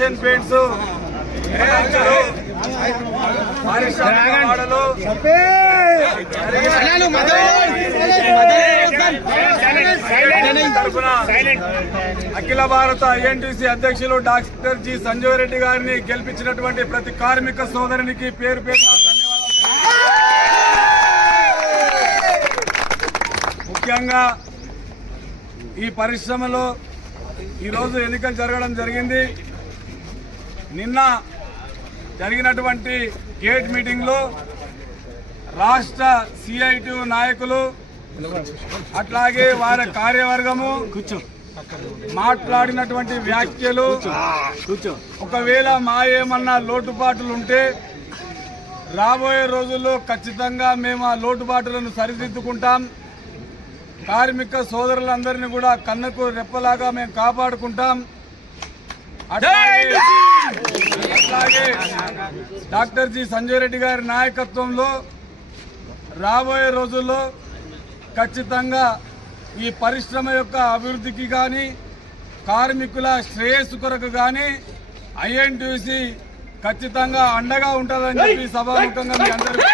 Asian paints అఖిల భారత INTUC అధ్యక్షులు doctor G Sanjay Reddy గారిని గెలిపించినటువంటి ప్రతి కార్మిక సోదరునికి పేరు పేరున ధన్యవాదాలు. ముఖ్యంగా ఈ పరిశ్రమలో ఈరోజు ఎన్నికలు జరగడం జరిగింది. నిన్న జరిగినటువంటి గేట్ మీటింగ్లో రాష్ట్ర సిఐటి నాయకులు అట్లాగే వారి కార్యవర్గము మాట్లాడినటువంటి వ్యాఖ్యలు ఒకవేళ మా ఏమన్నా లోటుపాట్లు ఉంటే రాబోయే రోజుల్లో ఖచ్చితంగా మేము ఆ లోటుపాట్లను సరిదిద్దుకుంటాం. కార్మిక సోదరులందరినీ కూడా కన్నకు రెప్పలాగా మేము కాపాడుకుంటాం. అట్లాగే డాక్టర్ జి సంజయ్ రెడ్డి గారి నాయకత్వంలో రాబోయే రోజుల్లో ఖచ్చితంగా ఈ పరిశ్రమ యొక్క అభివృద్ధికి కానీ కార్మికుల శ్రేయస్సు కొరకు కానీ ఐఎన్టీసీ ఖచ్చితంగా అండగా ఉంటుందని చెప్పి సభాముఖంగా మీ అందరికీ